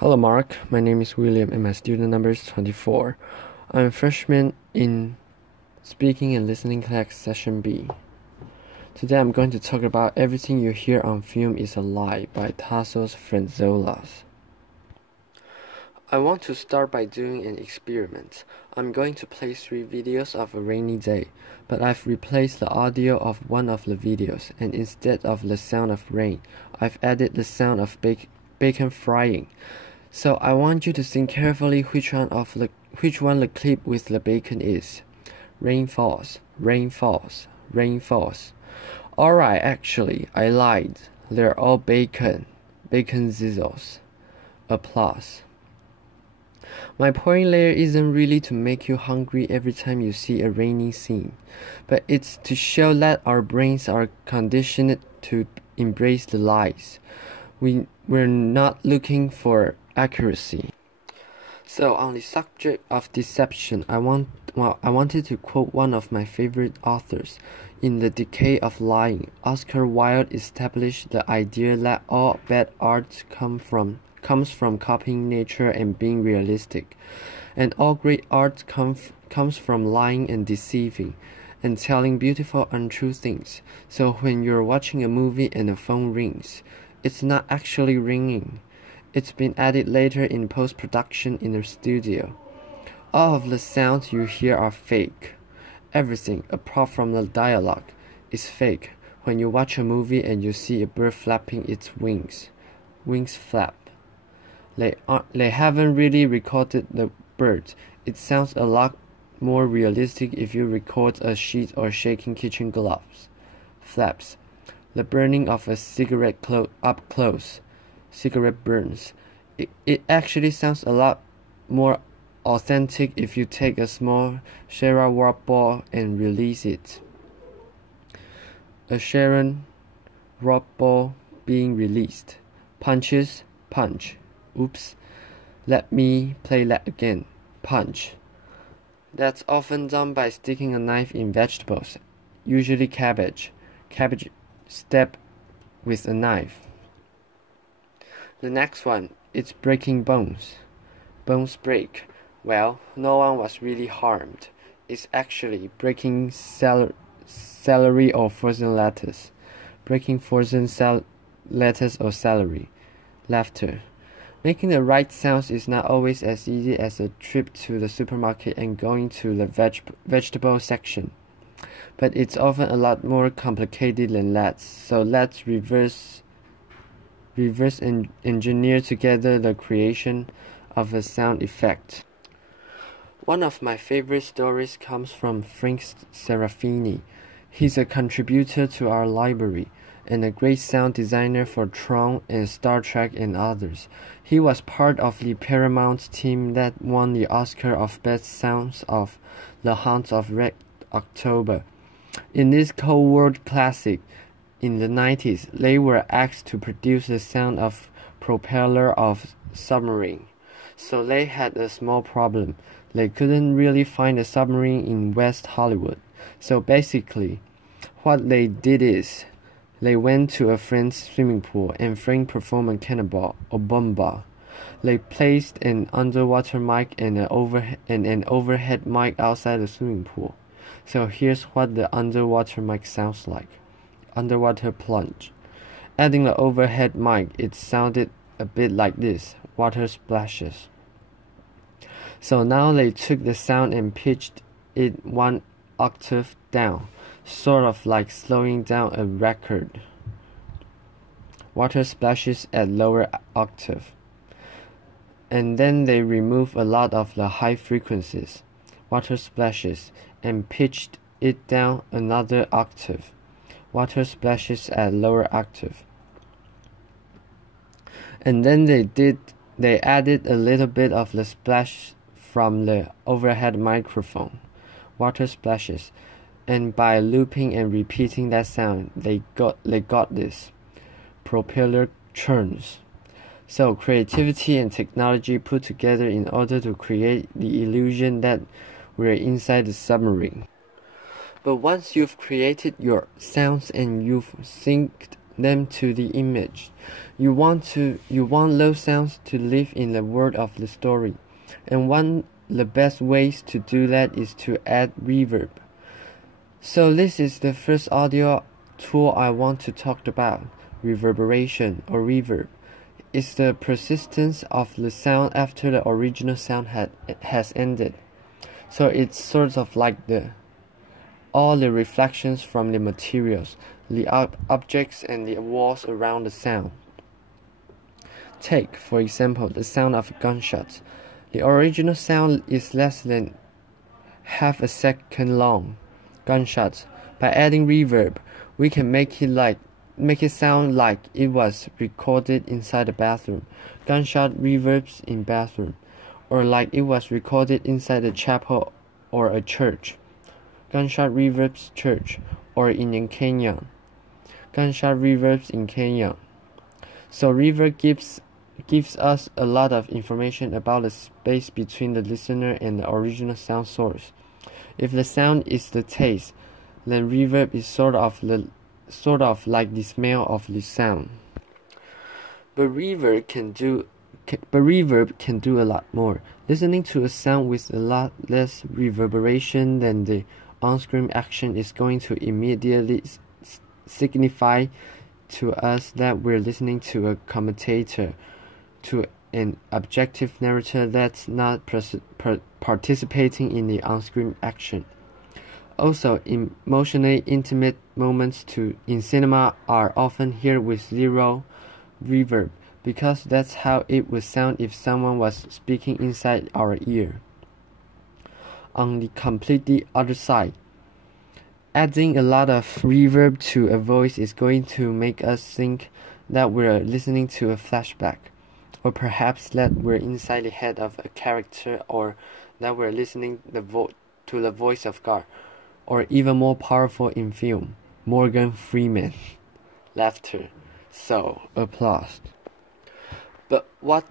Hello Mark, my name is William and my student number is 24. I'm a freshman in Speaking and Listening class Session B. Today I'm going to talk about Everything You Hear on Film is a Lie by Tasos Frantzolas. I want to start by doing an experiment. I'm going to play 3 videos of a rainy day, but I've replaced the audio of one of the videos, and instead of the sound of rain, I've added the sound of bacon frying. So I want you to think carefully which one the clip with the bacon is. Rain falls, rain falls, rain falls. Alright, actually, I lied. They're all bacon. Bacon sizzles. Applause. My point there isn't really to make you hungry every time you see a rainy scene, but it's to show that our brains are conditioned to embrace the lies. We're not looking for accuracy. So on the subject of deception, I wanted to quote one of my favorite authors. In The Decay of Lying, Oscar Wilde established the idea that all bad art comes from copying nature and being realistic, and all great art comes from lying and deceiving, and telling beautiful untrue things. So when you're watching a movie and the phone rings, it's not actually ringing. It's been added later in post-production in the studio. All of the sounds you hear are fake. Everything, apart from the dialogue, is fake. When you watch a movie and you see a bird flapping its wings flap. They haven't really recorded the bird. It sounds a lot more realistic if you record a sheet or shaking kitchen gloves. Flaps. The burning of a cigarette up close. Cigarette burns. It actually sounds a lot more authentic if you take a small Sharon Warp ball and release it. A Sharon Warp ball being released. Punches, punch. Oops. Let me play that again. Punch. That's often done by sticking a knife in vegetables, usually cabbage. Cabbage stab with a knife. The next one, it's breaking bones. Bones break. Well, no one was really harmed. It's actually breaking celery or frozen lettuce. Breaking frozen lettuce or celery. Laughter. Making the right sounds is not always as easy as a trip to the supermarket and going to the vegetable section. But it's often a lot more complicated than that, so let's reverse engineer together the creation of a sound effect. One of my favorite stories comes from Frank Serafini. He's a contributor to our library and a great sound designer for Tron and Star Trek and others. He was part of the Paramount team that won the Oscar of Best Sounds of The Haunts of Red October. In this Cold War classic, in the 90s, they were asked to produce the sound of propeller of submarine. So they had a small problem. They couldn't really find a submarine in West Hollywood. So basically, what they did is, they went to a friend's swimming pool and Frank performed a cannonball or bomba. They placed an underwater mic and an overhead mic outside the swimming pool. So here's what the underwater mic sounds like. Underwater plunge. Adding the overhead mic, it sounded a bit like this. Water splashes. So now they took the sound and pitched it 1 octave down, sort of like slowing down a record. Water splashes at lower octave. And then they removed a lot of the high frequencies, water splashes, and pitched it down another octave. Water splashes at lower octave. And then they added a little bit of the splash from the overhead microphone. Water splashes. And by looping and repeating that sound, they got this. Propeller churns. So creativity and technology put together in order to create the illusion that we're inside the submarine. But once you've created your sounds and you've synced them to the image. You want those sounds to live in the world of the story, and one of the best ways to do that is to add reverb. So this is the first audio tool I want to talk about. Reverberation or reverb is the persistence of the sound after the original sound has ended. So it's sort of like all the reflections from the materials, the objects and the walls around the sound. Take, for example, the sound of a gunshot. The original sound is less than half a second long. Gunshot. By adding reverb, we can make it sound like it was recorded inside a bathroom. Gunshot reverbs in bathroom, or like it was recorded inside a chapel or a church. Gunshot reverbs church, or in Kenya. Gunshot reverbs in Kenya. So reverb gives us a lot of information about the space between the listener and the original sound source. If the sound is the taste, then reverb is sort of like the smell of the sound. But reverb can do a lot more. Listening to a sound with a lot less reverberation than the on-screen action is going to immediately signify to us that we're listening to a commentator, to an objective narrator that's not participating in the on-screen action. Also, emotionally intimate moments in cinema are often heard with zero reverb, because that's how it would sound if someone was speaking inside our ear. On the completely other side, adding a lot of reverb to a voice is going to make us think that we're listening to a flashback, or perhaps that we're inside the head of a character, or that we're listening to the voice of God, or even more powerful in film, Morgan Freeman. Laughter. So, applause. But what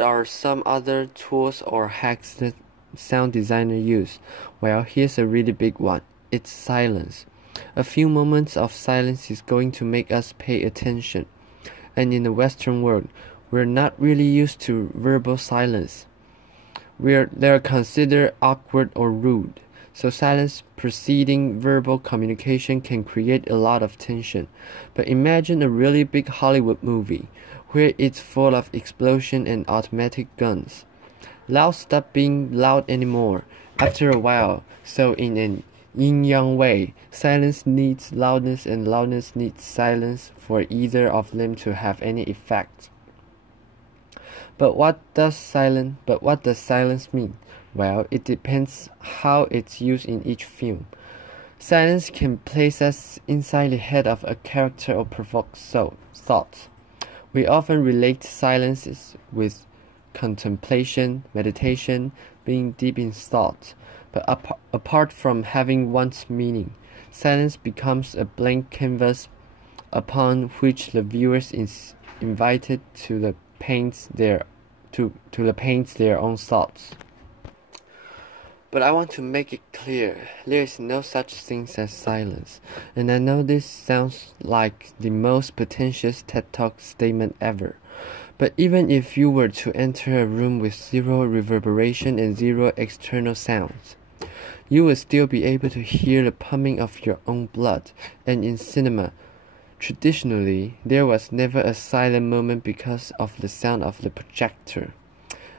are some other tools or hacks that sound designers use? Well, here's a really big one. It's silence. A few moments of silence is going to make us pay attention. And in the Western world, we're not really used to verbal silence. They're considered awkward or rude. So silence preceding verbal communication can create a lot of tension. But imagine a really big Hollywood movie where it's full of explosion and automatic guns. Loud stop being loud anymore after a while. So in an yin-yang way, silence needs loudness and loudness needs silence for either of them to have any effect. But what does silence mean? Well, it depends how it's used in each film. Silence can place us inside the head of a character or provoke thoughts. We often relate silences with contemplation, meditation, being deep in thought. But apart from having one's meaning, silence becomes a blank canvas upon which the viewer is invited to paint their own thoughts. But I want to make it clear, there is no such thing as silence. And I know this sounds like the most pretentious TED Talk statement ever. But even if you were to enter a room with zero reverberation and zero external sounds, you would still be able to hear the pumping of your own blood. And in cinema, traditionally, there was never a silent moment because of the sound of the projector.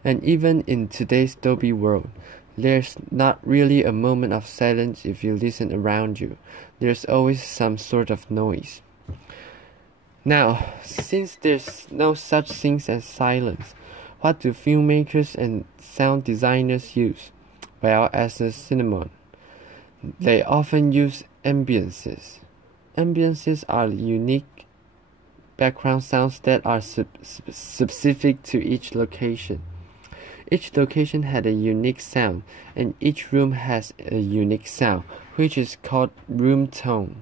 And even in today's Dolby world, there's not really a moment of silence if you listen around you. There's always some sort of noise. Now, since there's no such thing as silence, what do filmmakers and sound designers use? Well, as a cinema, they often use ambiances. Ambiances are unique background sounds that are specific to each location. Each location had a unique sound, and each room has a unique sound, which is called room tone.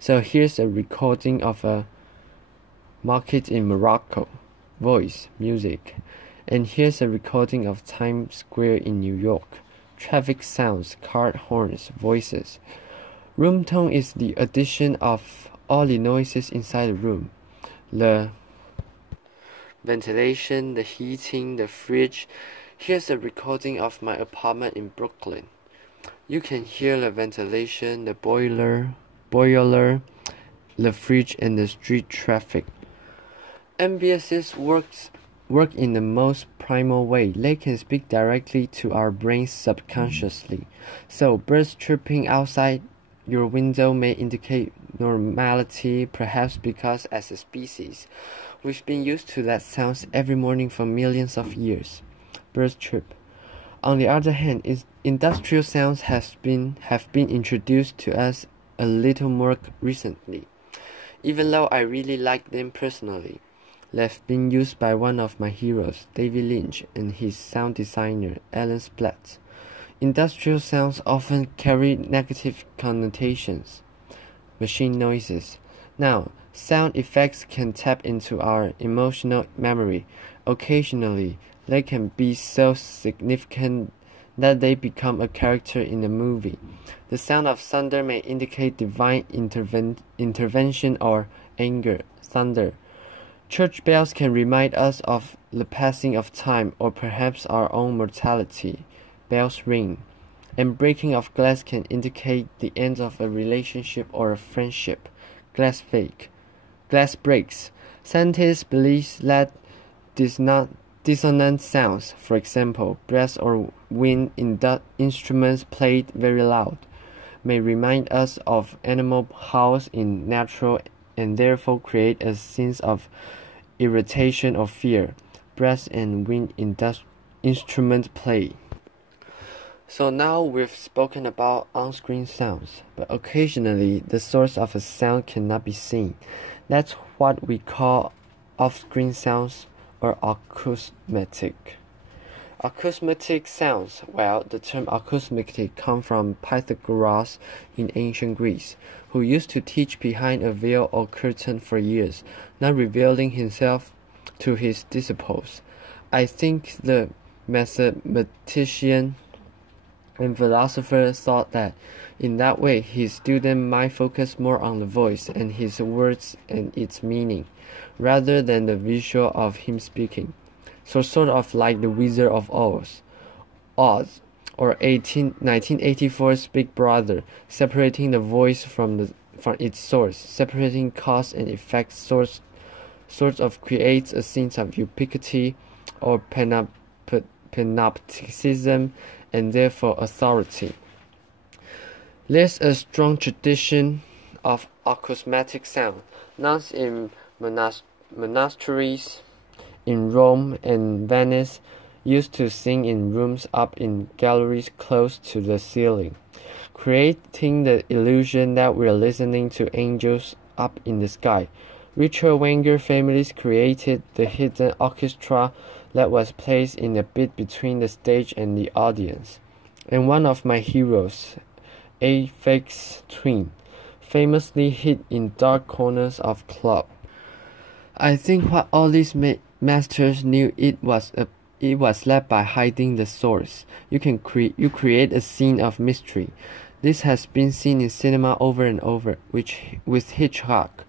So here's a recording of a market in Morocco, voice, music. And here's a recording of Times Square in New York, traffic sounds, car horns, voices. Room tone is the addition of all the noises inside the room. The ventilation, the heating, the fridge. Here's a recording of my apartment in Brooklyn. You can hear the ventilation, the boiler, the fridge, and the street traffic. MBSs work in the most primal way. They can speak directly to our brains subconsciously. So birds chirping outside your window may indicate normality, perhaps because as a species, we've been used to that sounds every morning for millions of years. Birds chirp. On the other hand, industrial sounds have been introduced to us a little more recently. Even though I really like them personally, they've been used by one of my heroes, David Lynch, and his sound designer, Alan Splatz. Industrial sounds often carry negative connotations. Machine noises. Now, sound effects can tap into our emotional memory. Occasionally, they can be so significant that they become a character in a movie. The sound of thunder may indicate divine intervention or anger. Thunder. Church bells can remind us of the passing of time or perhaps our own mortality. Bells ring. And breaking of glass can indicate the end of a relationship or a friendship. Glass breaks. Scientists believe that dissonant sounds, for example, brass or wind instruments played very loud, may remind us of animal howls in nature and therefore create a sense of irritation or fear. Brass and wind instrument play. So now we've spoken about on-screen sounds, but occasionally the source of a sound cannot be seen. That's what we call off-screen sounds or acousmatic. Acousmatic sounds. Well, the term acousmatic comes from Pythagoras in ancient Greece, who used to teach behind a veil or curtain for years, not revealing himself to his disciples. I think the mathematician and philosopher thought that in that way his student might focus more on the voice and his words and its meaning, rather than the visual of him speaking. So sort of like the Wizard of Oz, or 1984's Big Brother, separating the voice from its source, separating cause and effect sort of creates a sense of ubiquity or panopticism and therefore authority. There's a strong tradition of acousmatic sound. Nuns in monasteries in Rome and Venice used to sing in rooms up in galleries close to the ceiling, creating the illusion that we're listening to angels up in the sky. Richard Wagner families created the hidden orchestra that was placed in a bit between the stage and the audience. And one of my heroes, Aphex Twin, famously hid in dark corners of clubs. I think what all these masters knew it was led by hiding the source. You create a scene of mystery. This has been seen in cinema over and over, with Hitchcock,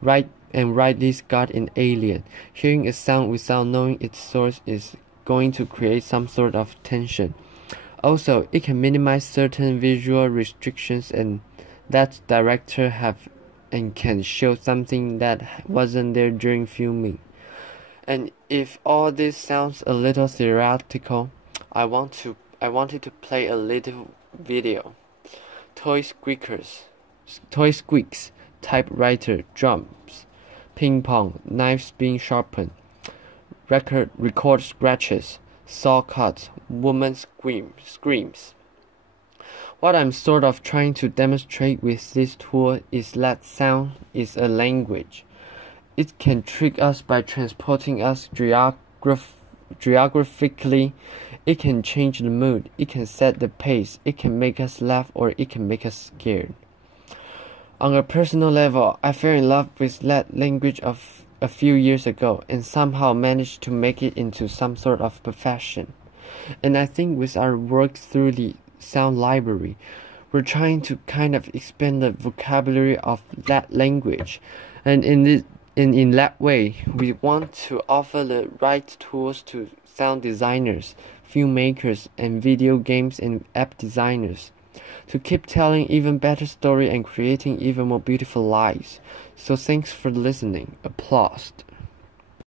Ridley Scott in Alien. Hearing a sound without knowing its source is going to create some sort of tension. Also, it can minimize certain visual restrictions and that director have and can show something that wasn't there during filming. And if all this sounds a little theoretical, I wanted to play a little video. Toy squeaks, typewriter, drums, ping pong, knives being sharpened, record scratches, saw cuts, woman screams. What I'm sort of trying to demonstrate with this tool is that sound is a language. It can trick us by transporting us geographically. It can change the mood. It can set the pace. It can make us laugh or it can make us scared. On a personal level, I fell in love with that language of a few years ago and somehow managed to make it into some sort of profession. And I think with our work through the sound library, we're trying to kind of expand the vocabulary of that language, and in that way, we want to offer the right tools to sound designers, filmmakers, and video games and app designers to keep telling even better story and creating even more beautiful lives. So thanks for listening. Applause.